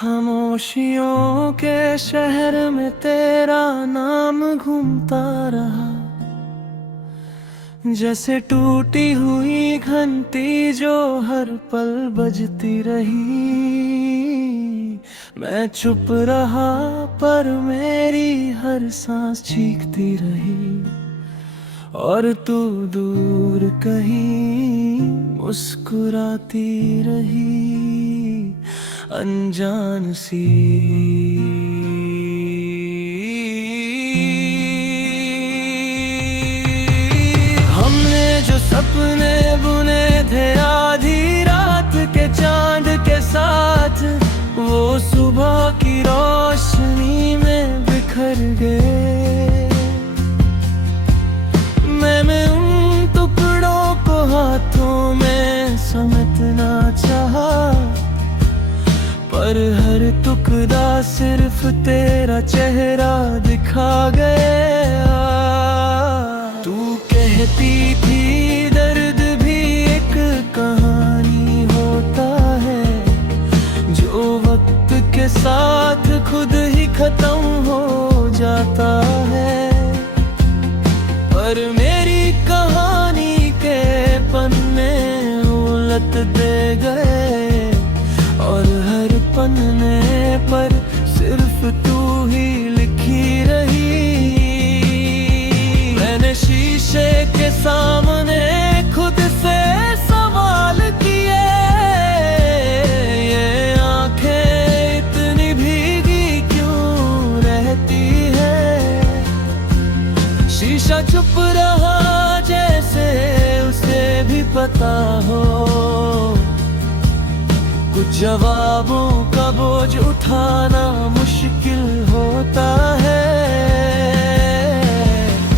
खामोशियों के शहर में तेरा नाम घूमता रहा, जैसे टूटी हुई घंटी जो हर पल बजती रही। मैं चुप रहा पर मेरी हर सांस चीखती रही, और तू दूर कहीं मुस्कुराती रही, अनजान सी। हमने जो सपने बुने थे आधी रात के चांद के साथ, वो सुबह की रोशनी में बिखर गए। मैंने उन टुकड़ों को हाथों में समेटना चाहा, पर हर टुकड़ा सिर्फ तेरा चेहरा दिखा गया। तू कहती थी दर्द भी एक कहानी होता है, जो वक्त के साथ खुद ही खत्म हो जाता है। पर मेरी कहानी के पन्ने उलट दे गए, और हर पन्ने पर सिर्फ तू ही लिखी रही। मैंने शीशे के सामने खुद से सवाल किए, ये आंखें इतनी भीगी क्यों रहती है। शीशा चुप रहा जैसे उसे भी पता हो, कुछ जवाबों का बोझ उठाना मुश्किल होता है।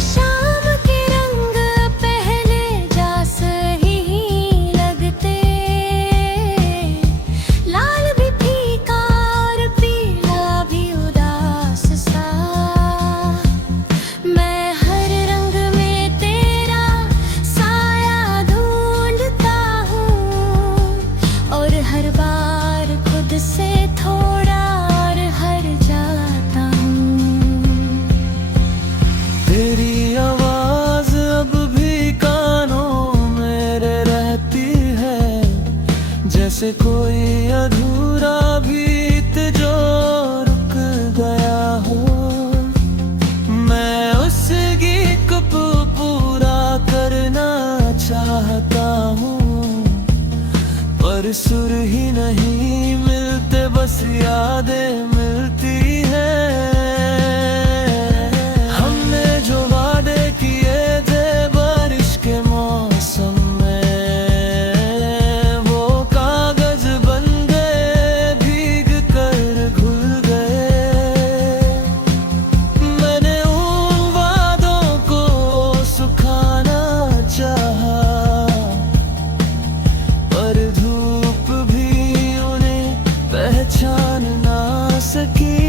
शाम के रंग पहले जैसे ही लगते, लाल भी फीका और पीला भी उदास सा। मैं हर रंग में तेरा साया ढूंढता हूँ, और हर बार खुद से थोड़ा और हर जाता हूँ। तेरी आवाज अब भी कानों मेरे रहती है, जैसे कोई अधूरा गीत जो रुक गया हो। मैं उस गीत को पूरा करना चाहता हूँ, पर सुर ही नहीं मिलते, बस यादें मिलती हैं। हमने जो वादे किए थे बारिश के मौसम में, वो कागज बन गए, भीग कर घुल गए। मैंने उन वादों को सुखाना चाहा, पर धूप भी उन्हें पहचान ना सकी।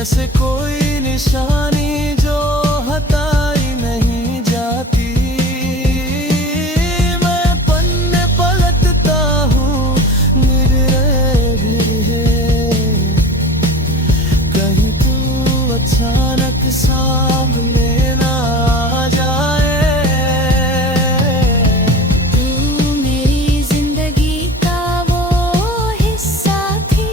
जैसे कोई निशानी जो हटाई नहीं जाती। मैं पन्ने पलटता हूँ निरे, कहीं तू अचानक सामने ना आ जाए। तू मेरी जिंदगी का वो हिस्सा थी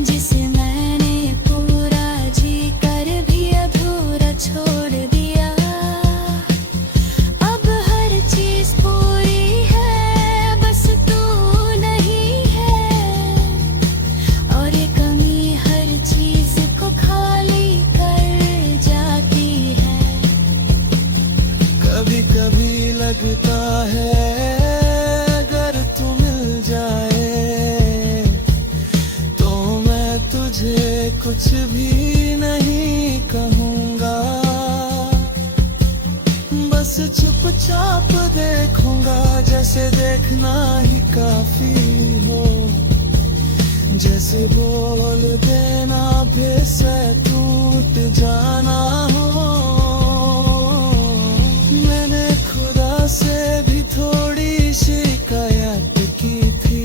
जिसे मैंने पूरा जी कर भी अधूरा छोड़ दिया। अब हर चीज पूरी है, बस तू नहीं है, और ये कमी हर चीज को खाली कर जाती है। कभी कभी लगता है अगर तू मिल जाए तो मैं तुझे कुछ भी नहीं कहूँगा। बस चुपचाप देखूंगा, जैसे देखना ही काफी हो। जैसे बोल देना फिर टूट जाना हो। मैंने खुदा से भी थोड़ी शिकायत की थी,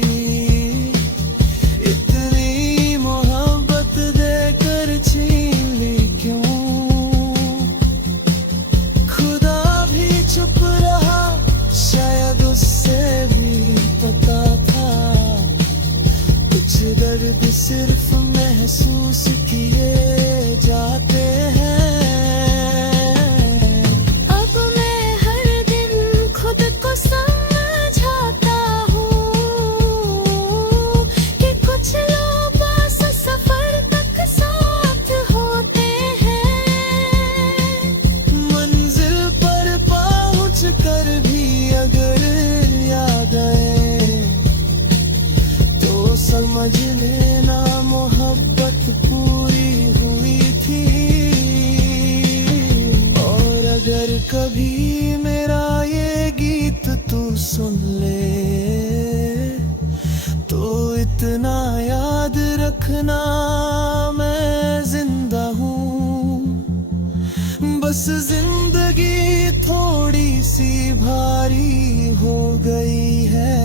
इतनी मोहब्बत देकर छीन ली क्यों। खुदा भी चुप रहा, शायद उससे भी पता था कुछ दर्द सिर्फ महसूस किए जाते हैं। अब मैं हर दिन खुद को समझाता हूँ कि कुछ लोग बस सफर तक साथ होते हैं। मंजिल पर पहुंच कर भी अगर याद आए तो समझ लेना मोहब्बत पूरी हुई थी। और अगर कभी मेरा ये गीत तू सुन ले तो इतना याद रखना मैं जिंदा हूँ। बस जिंदगी थोड़ी सी भारी हो गई है।